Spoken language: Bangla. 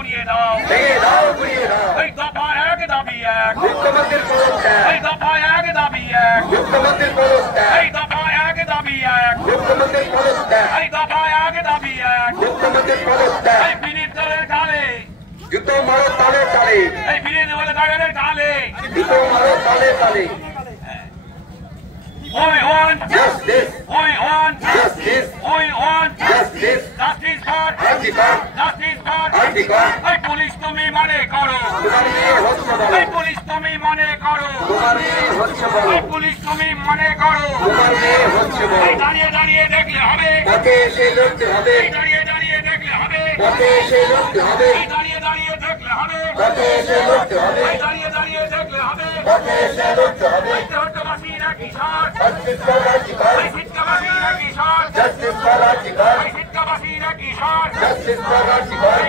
গুড়িয়ে দাও এই দফা এক দাবি এক এই দফা এক দাবি এক এই দফা এক দাবি এক এই দফা এক দাবি এক এই বিনীত দলের গালে জুতো মারো তালে তালে এই বিনীত দলের গালে জুতো মারো তালে তালে We want justice we want justice we want justice justice for অধিকার justice for অধিকার এই পুলিশ তুমি মনে করো তোমার মেয়ে হচ্ছে বলো এই পুলিশ তুমি মনে করো তোমার মেয়ে হচ্ছে বলো এই পুলিশ তুমি মনে করো তোমার মেয়ে হচ্ছে বলো এই দাঁড়িয়ে দাঁড়িয়ে দেখলে হবে পথে এসে লড়তে হবে এই দাঁড়িয়ে দাঁড়িয়ে দেখলে হবে পথে এসে লড়তে হবে এই দাঁড়িয়ে দাঁড়িয়ে দেখলে হবে পথে এসে লড়তে হবে এই দাঁড়িয়ে দাঁড়িয়ে দেখলে হবে পথে এসে লড়তে হবে এই দেহবাসীরা কিশোর justice for অধিকার এই শিক্ষাবাসীরা কিশোর justice for অধিকার এই শিক্ষাবাসীরা কিশোর justice for অধিকার